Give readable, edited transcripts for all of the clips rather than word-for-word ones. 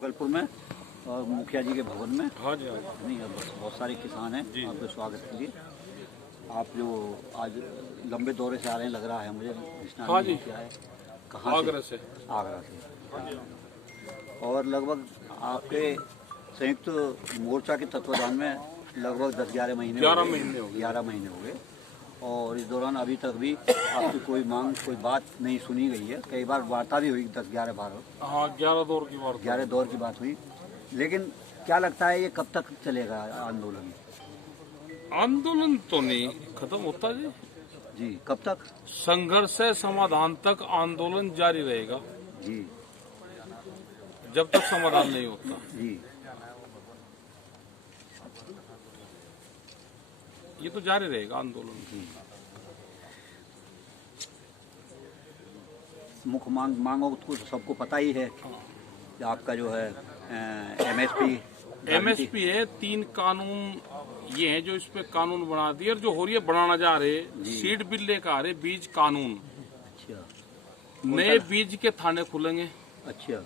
भागलपुर में और मुखिया जी के भवन में। हाँ जी, हाँ नहीं, बहुत सारे किसान हैं आपके स्वागत के लिए। आप जो आज लंबे दौरे से आ रहे हैं, लग रहा है मुझे। हाँ जी, क्या है, कहाँ आगरा से। आगरा से। और लगभग आपके संयुक्त मोर्चा के तत्वाधान में लगभग 10-11 महीने 11 महीने हो गए। और इस दौरान अभी तक भी आपकी कोई मांग, कोई बात नहीं सुनी गई है। कई बार वार्ता भी हुई, 10-11 बार। हाँ, 11 दौर की बात। 11 दौर की बात हुई। लेकिन क्या लगता है, ये कब तक चलेगा आंदोलन? आंदोलन तो नहीं खत्म होता जी। जी, कब तक? संघर्ष से समाधान तक आंदोलन जारी रहेगा जी, जब तक समाधान नहीं होता। जी, ये तो जारी रहेगा आंदोलन। मुख्य मांगों को तो सबको पता ही है कि आपका जो है एमएसपी है। 3 कानून ये हैं जो इस पे कानून बना दिए, और जो हो रही है बनाना जा रहे सीड बिल लेकर आ रहे, बीज कानून। अच्छा, नए बीज के थाने खुलेंगे। अच्छा,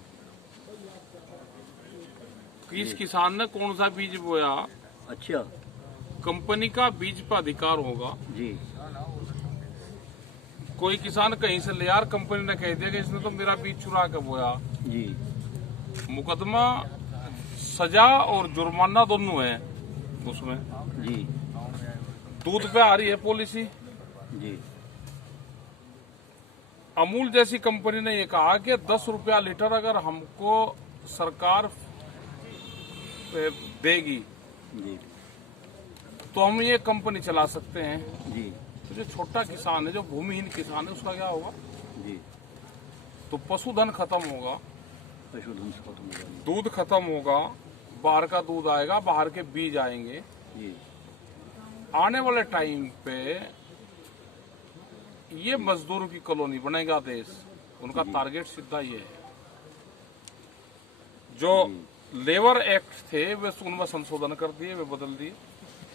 किस किसान ने कौन सा बीज बोया, अच्छा, कंपनी का बीज पर अधिकार होगा। जी, कोई किसान कहीं से ले यार, कंपनी ने कह दिया कि इसने तो मेरा बीज चुरा के बोया, जी, मुकदमा, सजा और जुर्माना दोनों है उसमें। जी, दूध पे आ रही है पॉलिसी। जी, अमूल जैसी कंपनी ने ये कहा कि 10 रुपया लीटर अगर हमको सरकार देगी जी, तो हम ये कंपनी चला सकते हैं। जी, तो जो छोटा किसान है, जो भूमिहीन किसान है, उसका क्या होगा? जी, तो पशुधन खत्म होगा, पशुधन खत्म हो जाएगा। दूध खत्म होगा, बाहर का दूध आएगा, बाहर के बीज आएंगे। जी, आने वाले टाइम पे ये मजदूरों की कॉलोनी बनेगा देश। उनका टारगेट सीधा ये है। जो लेबर एक्ट थे वे उनमें संशोधन कर दिए, वे बदल दिए।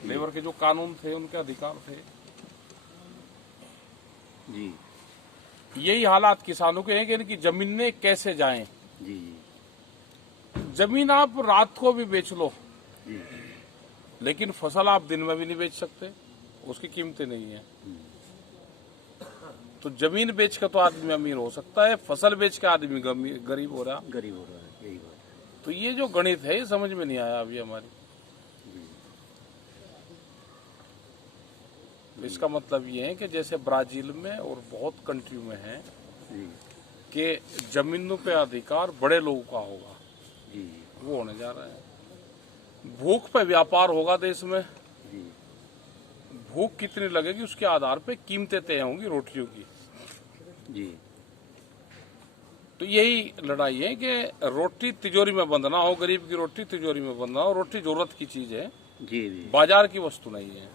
लेबर के जो कानून थे, उनके अधिकार थे। जी, यही हालात किसानों के हैं कि इनकी जमीनें कैसे जाएं। जी, जी, जमीन आप रात को भी बेच लो, जी, लेकिन फसल आप दिन में भी नहीं बेच सकते, उसकी कीमतें नहीं है। तो जमीन बेच के तो आदमी अमीर हो सकता है, फसल बेच के आदमी गरीब हो रहा। गरीब हो रहा है, यही बात है। तो ये जो गणित है, ये समझ में नहीं आया अभी हमारी। इसका मतलब ये है कि जैसे ब्राजील में और बहुत कंट्री में है जी, कि जमीनों पे अधिकार बड़े लोगों का होगा, जी, वो होने जा रहा है। भूख पे व्यापार होगा देश में। जी, भूख कितनी लगेगी उसके आधार पे कीमतें तय होंगी रोटियों की। जी, तो यही लड़ाई है कि रोटी तिजोरी में बंद ना हो, गरीब की रोटी तिजोरी में बंद ना हो। रोटी जरूरत की चीज है, जी, जी, बाजार की वस्तु नहीं है।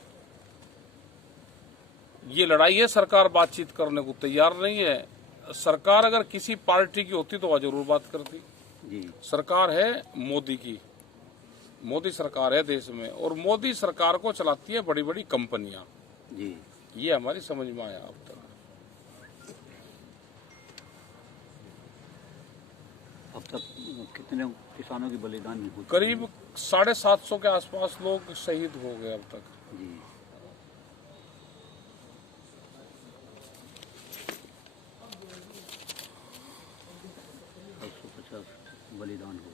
ये लड़ाई है। सरकार बातचीत करने को तैयार नहीं है। सरकार अगर किसी पार्टी की होती तो वह जरूर बात करती। जी, सरकार है मोदी की, मोदी सरकार है देश में, और मोदी सरकार को चलाती है बड़ी बड़ी कंपनियां। जी, ये हमारी समझ में आया अब तक। अब तक कितने किसानों की बलिदान हुई? करीब 750 के आसपास लोग शहीद हो गए अब तक। जी, 750 बलिदान हो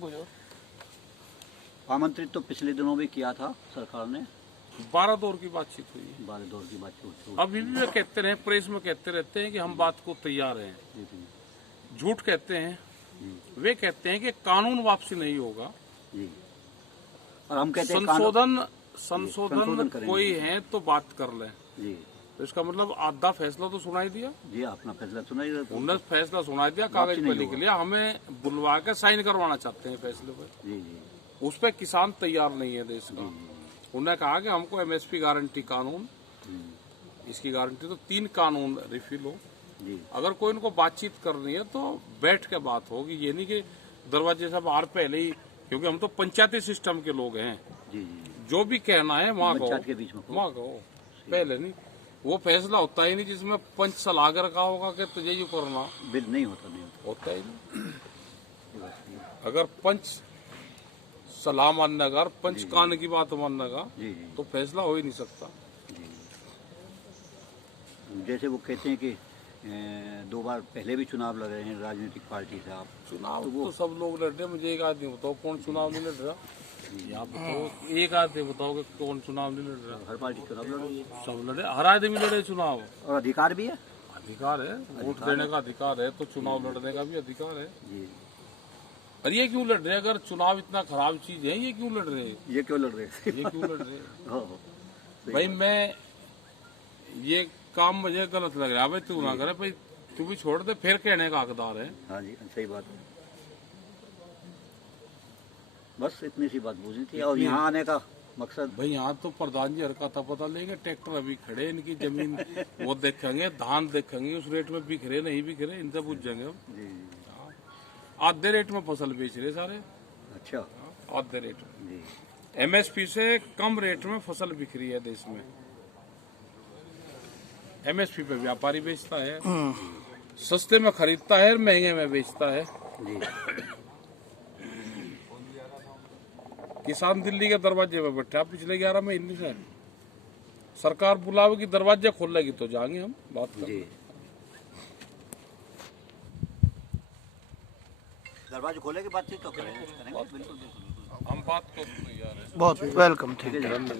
गए। आमंत्रित तो पिछले दिनों भी किया था सरकार ने। 12 दौर की बातचीत हुई है। 12 दौर की बातचीत हुई। अभी भी वे कहते रहे, प्रेस में कहते रहते हैं कि हम बात को तैयार हैं। जी, जी, झूठ कहते हैं। वे कहते हैं कि कानून वापसी नहीं होगा। जी, और हम कहते हैं संशोधन कोई है तो बात कर ले। जी, तो इसका मतलब आधा फैसला तो सुनाई दिया। जी, अपना फैसला सुनाई देता। उन्होंने फैसला सुनाई दिया, कागज पे लिख लिया, हमें बुलवा के साइन करवाना चाहते हैं फैसले पर। जी, जी, उस पर किसान तैयार नहीं है देश का। उन्होंने कहा कि हमको एमएसपी गारंटी कानून, इसकी गारंटी तो 3 कानून रिफिल हो। जी, अगर कोई इनको बातचीत करनी है तो बैठ के बात होगी। ये नहीं कि दरवाजे से बाहर पहले ही, क्योंकि हम तो पंचायती सिस्टम के लोग हैं। जी, जी, जो भी कहना है वहाँ पंचायत के बीच में वहाँ कहो, पहले नहीं। वो फैसला होता ही नहीं जिसमें पंच सलाह कर रखा होगा कि तुझे ये करना। बिल नहीं होता, नहीं होता। होता ही नहीं। अगर पंच सलाह मानने का, पंच कान की बात मानने का, जी जी तो फैसला हो ही नहीं सकता। जैसे वो कहते हैं कि 2 बार पहले भी चुनाव लड़ रहे हैं राजनीतिक पार्टी से आप, चुनाव तो सब लोग लड़ रहे हैं। मुझे एक आदमी बताओ कौन चुनाव नहीं लड़ रहा? यहाँ बताओ, एक आदमी बताओ कि कौन चुनाव नहीं लड़ रहा? हर पार्टी चुनाव लड़ रही है सब लड़े, हर आदमी लड़े चुनाव। और अधिकार भी है। अधिकार है, वोट देने का अधिकार है, तो चुनाव लड़ने का भी अधिकार है। जी और ये क्यों लड़ रहे हैं? अगर चुनाव इतना खराब चीज है, ये क्यों लड़ रहे हैं? ये क्यों लड़ रहे हैं? ये क्यों लड़ रहे हैं? हो, हो। भाई मैं ये काम मुझे गलत लग रहा है। भाई तू ना करे, भाई तू भी छोड़ दे, फिर कहने का हकदार है। हाँ जी सही बात है। बस इतनी सी बात पूछनी थी। और यहाँ आने का मकसद भाई यहाँ तो प्रधान जी हरकत पता लेंगे, ट्रैक्टर अभी खड़े, इनकी जमीन वो देखेंगे, धान देखेंगे, उस रेट में बिक रहे नहीं बिक रहे, इनसे पूछ जाएंगे हम। जी जी आधे रेट में फसल बेच रहे सारे, अच्छा आधे रेट में। जी एमएसपी से कम रेट में फसल बिक रही है देश में। एमएसपी पे व्यापारी बेचता है, सस्ते में खरीदता है, महंगे में बेचता है। जी किसान दिल्ली के दरवाजे पे बैठा है पिछले 11 महीने से। सरकार बुलावेगी, दरवाजे खोलेगी तो जाएंगे हम बात जी करें। दरवाजे खोले की बातचीत तो करेंगे बिल्कुल बिल्कुल। हम बात को तैयार है। बहुत वेलकम, ठीक ठीक है जी।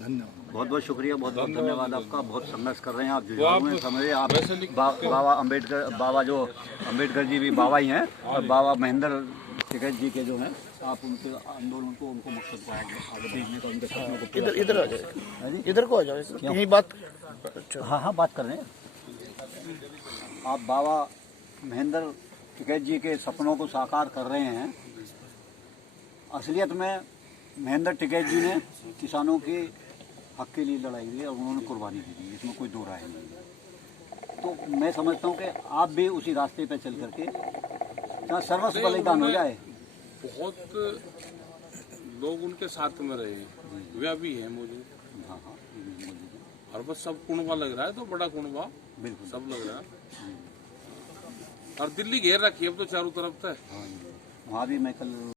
धन्यवाद। बहुत बहुत शुक्रिया, बहुत बहुत धन्यवाद आपका। बहुत संघर्ष कर रहे हैं आप, वो जुझारू आप हैं, समझिए आप। वैसे लिख- बाबा अम्बेडकर, बाबा जो अम्बेडकर जी भी बाबा ही हैं, और बाबा महेंद्र टिकैत जी के जो हैं, आप उनके आंदोलन को, उनको मकसद को आगे बढ़ाने का, उनके सपनों को पूरा इधर आ जाओ, हाँ जी। इधर को आ जाओ, यही बात। अच्छा, हाँ हाँ बात कर रहे हैं। आप बाबा महेंद्र टिकैत जी के सपनों को साकार कर रहे हैं। असलियत में महेंद्र टिकैत जी ने किसानों के हक के लिए लड़ाई दी और उन्होंने कुर्बानी दी, इसमें कोई दो राय नहीं है। तो मैं समझता हूँ कि आप भी उसी रास्ते पर चल करके जहाँ सर्वस्व बलिदान हो जाए। बहुत लोग उनके साथ में रहे हैं, वे अभी हैं मौजूद। हाँ हाँ और बस सब कुणबा लग रहा है, तो बड़ा कुणबा बिल्कुल। सब लग रहा है। और दिल्ली घेर रखी है अब तो चारों तरफ से। वहाँ भी मैं कल